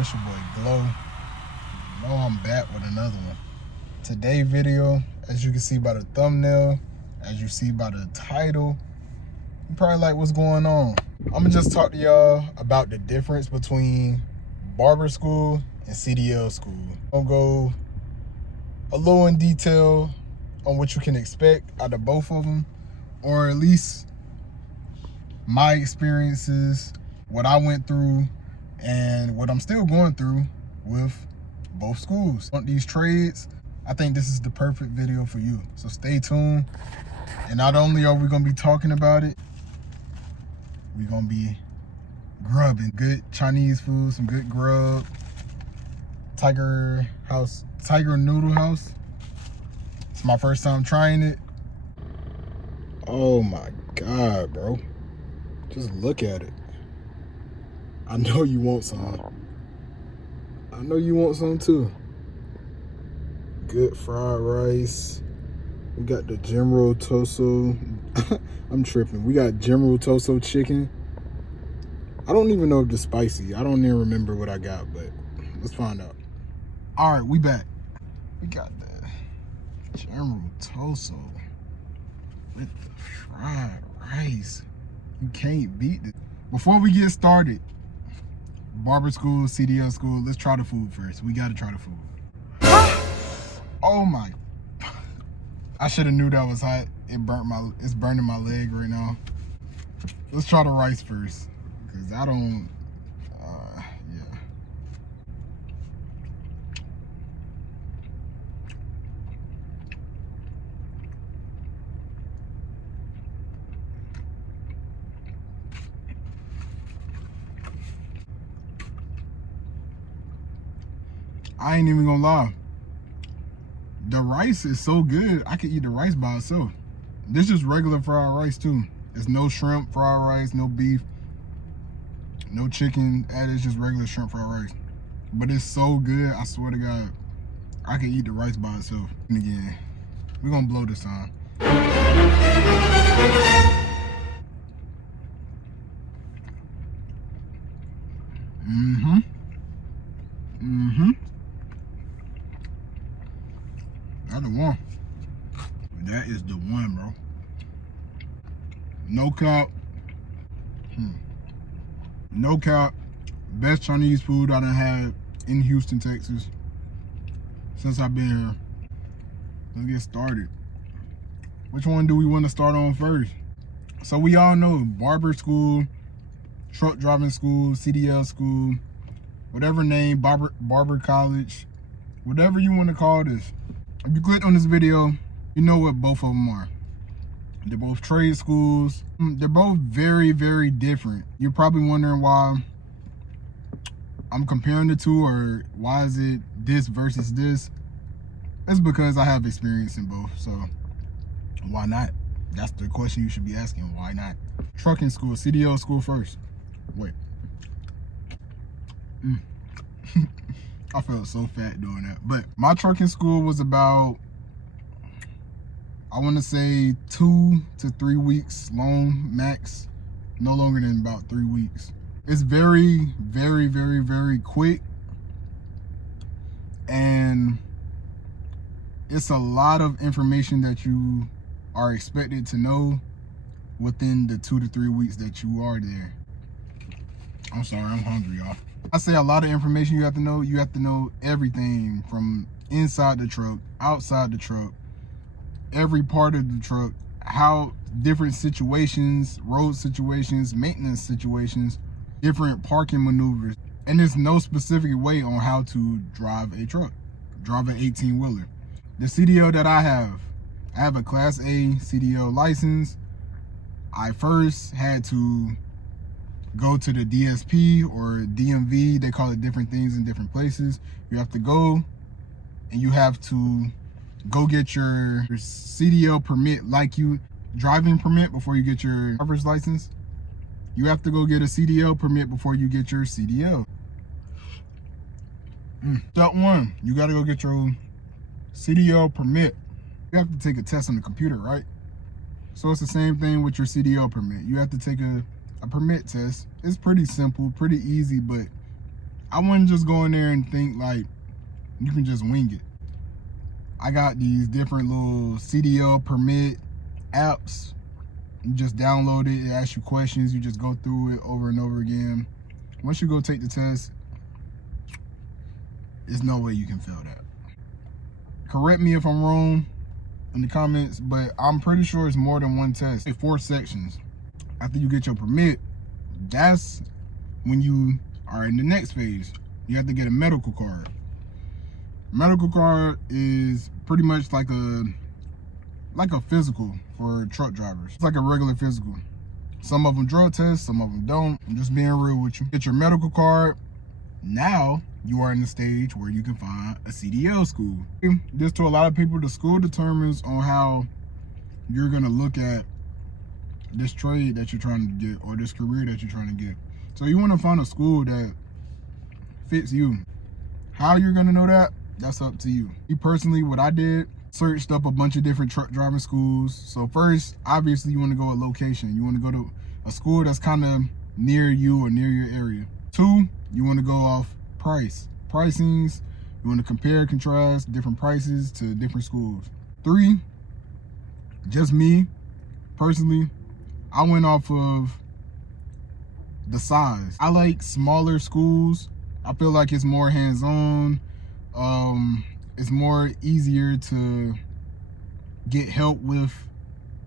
going? It's your boy Glow. You know I'm back with another one. Today's video, as you can see by the thumbnail, as you see by the title, you probably like what's going on. I'm gonna just talk to y'all about the difference between barber school and CDL school. I'm gonna go a little in detail on what you can expect out of both of them, or at least my experiences, what I went through, and what I'm still going through with both schools. Want these trades? I think this is the perfect video for you. So stay tuned. And not only are we gonna be talking about it, we're gonna be grubbing good Chinese food, some good grub. Tiger Noodle House. It's my first time trying it. Oh my God, bro. Just look at it. I know you want some. I know you want some too. Good fried rice. We got the General Toso. I'm tripping. We got General Toso chicken. I don't even know if it's spicy. I don't even remember what I got, but let's find out. All right, we back. We got the General Toso with the fried rice. You can't beat it. Before we get started, barber school, CDL school, let's try the food first. We gotta try the food. Oh my. I should have knew that was hot. It's burning my leg right now. Let's try the rice first. Cause I don't, yeah. I ain't even gonna lie. The rice is so good, I could eat the rice by itself. This is regular fried rice too. It's no shrimp fried rice, no beef, no chicken. It's just regular shrimp fried rice. But it's so good, I swear to God, I could eat the rice by itself. And again, we're gonna blow this time. That's the one. That is the one, bro. No cap. No cap. Best Chinese food I done had in Houston, Texas since I've been here. Let's get started. Which one do we want to start on first? So we all know barber school, truck driving school, CDL school, whatever name, barber college, whatever you want to call this. If you clicked on this video, you know what both of them are. They're both trade schools. They're both very, very different. You're probably wondering why I'm comparing the two, or why is it this versus this? It's because I have experience in both, so why not? That's the question you should be asking, why not? Trucking school, CDL school first. Wait. I felt so fat doing that. But my trucking school was about, I want to say 2 to 3 weeks long, max. No longer than about 3 weeks. It's very, very, very, very quick. And it's a lot of information that you are expected to know within the 2 to 3 weeks that you are there. I'm sorry, I'm hungry, y'all. I say a lot of information you have to know. You have to know everything from inside the truck, outside the truck, every part of the truck, how different situations, road situations, maintenance situations, different parking maneuvers. And there's no specific way on how to drive a truck, drive an 18-wheeler. The CDL that I have a Class A CDL license. I first had to go to the DSP or DMV. They call it different things in different places. You have to go and you have to go get your CDL permit, like you driving permit before you get your driver's license. You have to go get a CDL permit before you get your CDL. Step one, you got to go get your CDL permit. You have to take a test on the computer, right? So it's the same thing with your CDL permit. You have to take a permit test. It's pretty simple, pretty easy, but I wouldn't just go in there and think like you can just wing it. I got these different little CDL permit apps. You just download it, it asks you questions, you just go through it over and over again. Once you go take the test, there's no way you can fail that. Correct me if I'm wrong in the comments, but I'm pretty sure it's more than one test. It's 4 sections. After you get your permit, that's when you are in the next phase. You have to get a medical card. Medical card is pretty much like a physical for truck drivers. It's like a regular physical. Some of them drug tests, some of them don't. I'm just being real with you. Get your medical card. Now you are in the stage where you can find a CDL school. This to a lot of people, the school determines on how you're gonna look at this trade that you're trying to get or this career that you're trying to get. So you wanna find a school that fits you. How you're gonna know that, that's up to you. Me personally, what I did, searched up a bunch of different truck driving schools. So first, obviously you wanna go a location. You wanna go to a school that's kind of near you or near your area. 2, you wanna go off pricings. You wanna compare, contrast different prices to different schools. 3, just me, personally, I went off of the size. I like smaller schools. I feel like it's more hands-on. It's more easier to get help with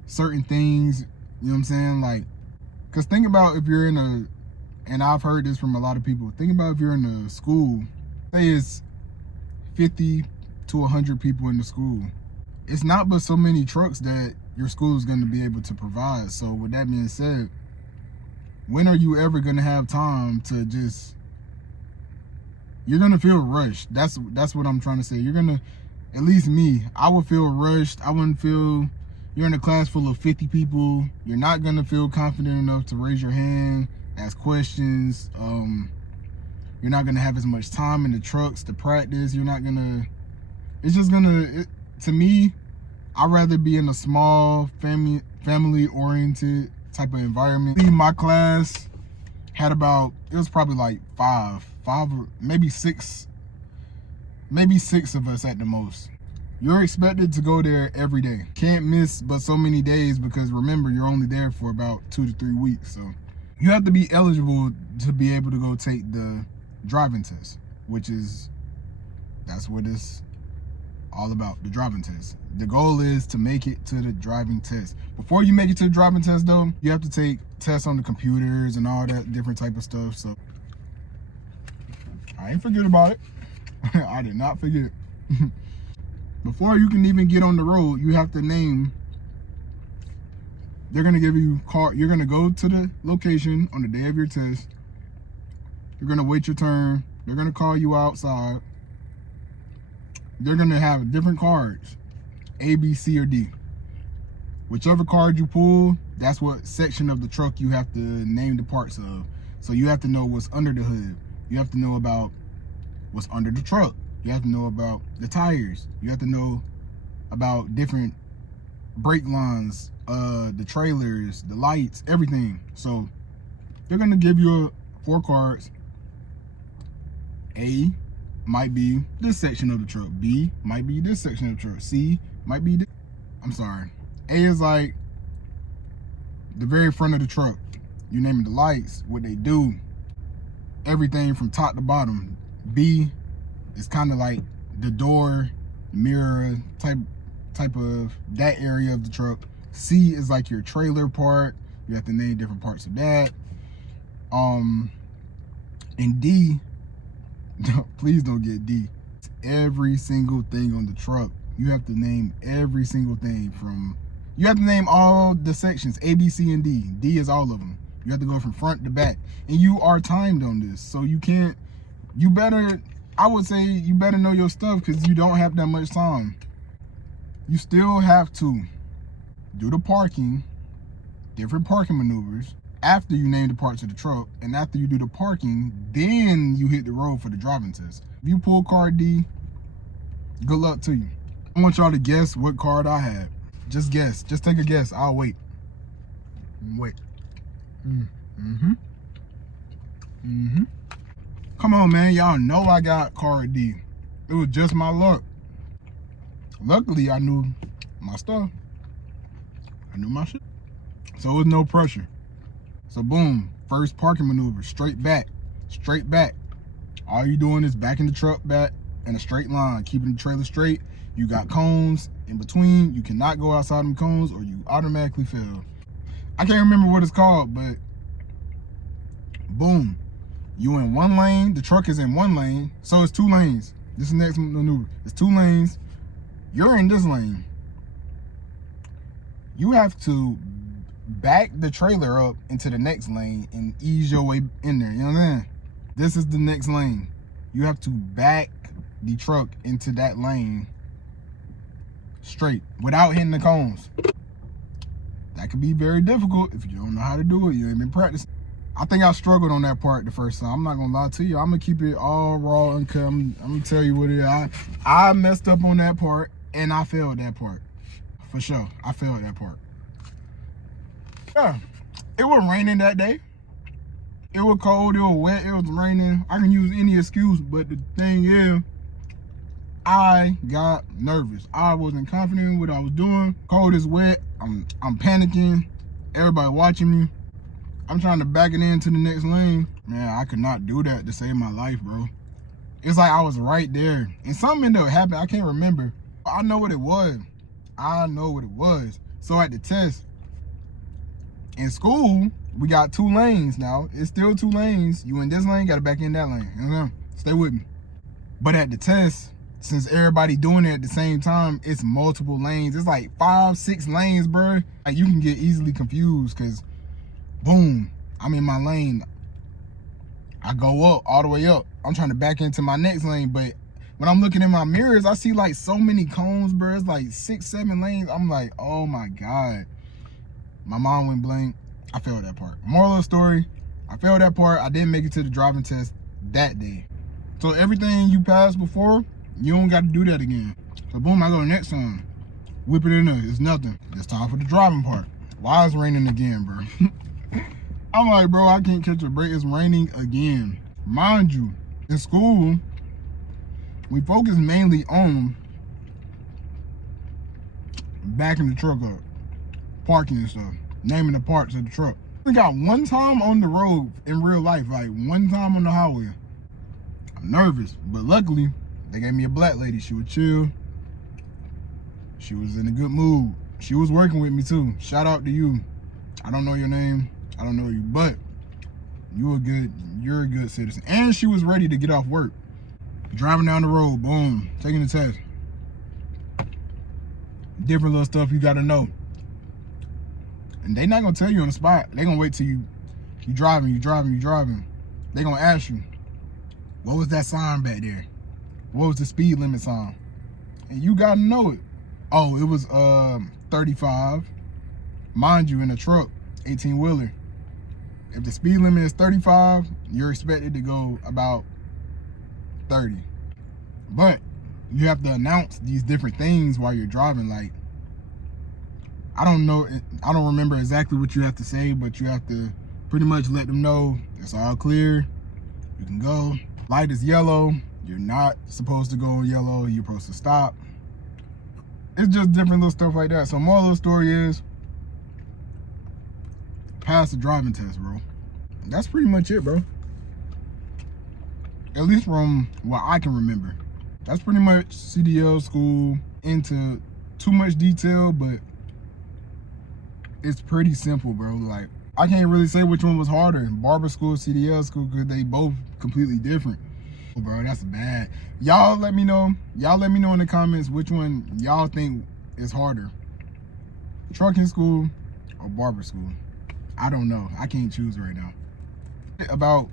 certain things, you know what I'm saying? Like, cause think about if you're in a, and I've heard this from a lot of people, think about if you're in a school, say it's 50 to 100 people in the school. It's not but so many trucks that your school is gonna be able to provide. So with that being said, when are you ever gonna have time to just, you're gonna feel rushed. That's what I'm trying to say. You're gonna, at least me, I would feel rushed. I wouldn't feel, you're in a class full of 50 people. You're not gonna feel confident enough to raise your hand, ask questions. You're not gonna have as much time in the trucks to practice. You're not gonna, it's just gonna, to me, I'd rather be in a small family oriented type of environment. My class had about, it was probably like five or maybe six of us at the most. You're expected to go there every day. Can't miss but so many days, because remember, you're only there for about 2 to 3 weeks. So you have to be eligible to be able to go take the driving test, which is, that's what it's all about, the driving test. The goal is to make it to the driving test. Before you make it to the driving test though, you have to take tests on the computers and all that different type of stuff. So I ain't forget about it. I did not forget. Before you can even get on the road, you have to name, they're gonna give you car, you're gonna go to the location on the day of your test. You're gonna wait your turn. They're gonna call you outside. They're gonna have different cards, A, B, C, or D. Whichever card you pull, that's what section of the truck you have to name the parts of. So you have to know what's under the hood. You have to know about what's under the truck. You have to know about the tires. You have to know about different brake lines, the trailers, the lights, everything. So they're gonna give you 4 cards. A might be this section of the truck. B might be this section of the truck. C might be this. I'm sorry. A is like the very front of the truck. You name it, the lights, what they do, everything from top to bottom. B is kind of like the door, mirror type of that area of the truck. C is like your trailer part. You have to name different parts of that. And D, please don't get D. It's every single thing on the truck. You have to name every single thing from, you have to name all the sections, A, B, C, and D. D is all of them. You have to go from front to back. And you are timed on this. So you can't, you better, I would say you better know your stuff, because you don't have that much time. You still have to do the parking, different parking maneuvers, after you name the parts of the truck, and after you do the parking, then you hit the road for the driving test. If you pull card D, good luck to you. I want y'all to guess what card I had. Just guess. Just take a guess. I'll wait. Wait. Come on, man. Y'all know I got card D. It was just my luck. Luckily, I knew my stuff. I knew my shit. So it was no pressure. So boom, first parking maneuver, straight back, straight back. All you doing is backing the truck back in a straight line, keeping the trailer straight. You got cones in between. You cannot go outside them cones or you automatically fail. I can't remember what it's called, but boom. You in one lane, the truck is in one lane, so it's 2 lanes. This is the next maneuver. It's 2 lanes. You're in this lane. You have to back the trailer up into the next lane and ease your way in there. You know what I'm saying? This is the next lane. You have to back the truck into that lane straight without hitting the cones. That could be very difficult if you don't know how to do it. You ain't been practicing. I think I struggled on that part the first time. I'm not gonna lie to you. I'm gonna keep it all raw and uncut. I'm gonna tell you what it is. I messed up on that part and I failed that part. For sure. I failed that part. Yeah. It was raining that day. It was cold, it was wet, it was raining. I can use any excuse, but the thing is, I got nervous. I wasn't confident in what I was doing. Cold is wet. I'm panicking. Everybody watching me. I'm trying to back it into the next lane. Man, I could not do that to save my life, bro. It's like I was right there. And something ended up happening. I can't remember. I know what it was. I know what it was. So at the test, in school, we got 2 lanes now. It's still 2 lanes. You in this lane, gotta back in that lane. You know? Stay with me. But at the test, since everybody doing it at the same time, it's multiple lanes. It's like 5, 6 lanes, bro. Like you can get easily confused because boom, I'm in my lane. I go up, all the way up. I'm trying to back into my next lane, but when I'm looking in my mirrors, I see like so many cones, bro. It's like 6, 7 lanes. I'm like, oh my God. My mind went blank. I failed that part. Moral of the story, I failed that part. I didn't make it to the driving test that day. So everything you passed before, you don't got to do that again. So boom, I go next time. Whip it in there, it's nothing. It's time for the driving part. Why is it raining again, bro? I'm like, bro, I can't catch a break. It's raining again. Mind you, in school, we focus mainly on backing the truck up, parking and stuff, naming the parts of the truck. We got one time on the road in real life, like one time on the highway. I'm nervous, but luckily, they gave me a black lady. She was chill. She was in a good mood. She was working with me too. Shout out to you. I don't know your name. I don't know you, but you're a good citizen. And she was ready to get off work. Driving down the road, boom, taking the test. Different little stuff you gotta know. And they not gonna tell you on the spot. They gonna wait till you driving. They gonna ask you, what was that sign back there? What was the speed limit sign? And you gotta know it. Oh, it was 35. Mind you, in a truck, 18-wheeler. If the speed limit is 35, you're expected to go about 30. But you have to announce these different things while you're driving. Like, I don't remember exactly what you have to say, but you have to pretty much let them know it's all clear. You can go. Light is yellow. You're not supposed to go on yellow. You're supposed to stop. It's just different little stuff like that. So moral of the story is, pass the driving test, bro. That's pretty much it, bro. At least from what I can remember. That's pretty much CDL school, into too much detail, but it's pretty simple, bro. Like, I can't really say which one was harder, Barber school, CDL school, because they both completely different. Bro, that's bad. Y'all let me know. Y'all let me know in the comments which one y'all think is harder, trucking school or barber school. I don't know. I can't choose right now. About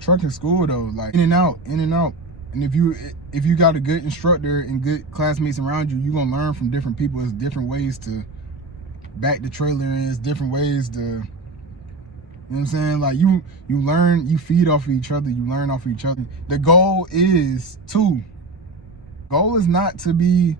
trucking school though, like in and out. And if you got a good instructor and good classmates around you, you're gonna learn from different people. There's different ways to back the trailer in. There's different ways to, you know what I'm saying? Like you learn, you feed off of each other, you learn off of each other. The goal is not to be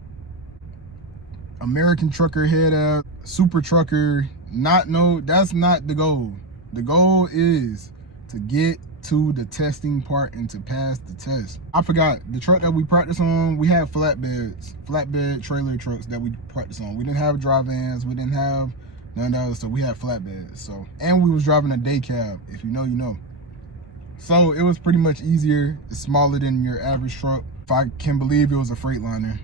American trucker head up, super trucker. That's not the goal. The goal is to get to the testing part and to pass the test. I forgot, the truck that we practice on, we had flatbed trailer trucks that we practice on. We didn't have dry vans, we didn't have none of that other stuff. We had flatbeds. So, and we was driving a day cab. If you know, you know. So it was pretty much easier. It's smaller than your average truck. If I can believe it was a Freightliner.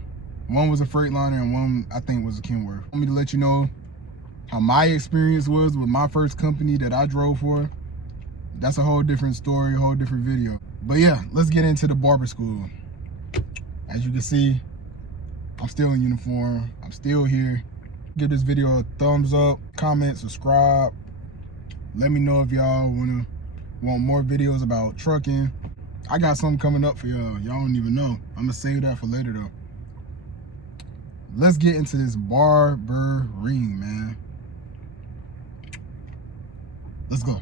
One was a Freightliner and one I think was a Kenworth. I want me to let you know how my experience was with my first company that I drove for. That's a whole different story, a whole different video. But yeah, let's get into the barber school. As you can see, I'm still in uniform. I'm still here. Give this video a thumbs up, comment, subscribe. Let me know if y'all want more videos about trucking. I got something coming up for y'all. Y'all don't even know. I'm gonna save that for later though. Let's get into this barbering, man. Let's go.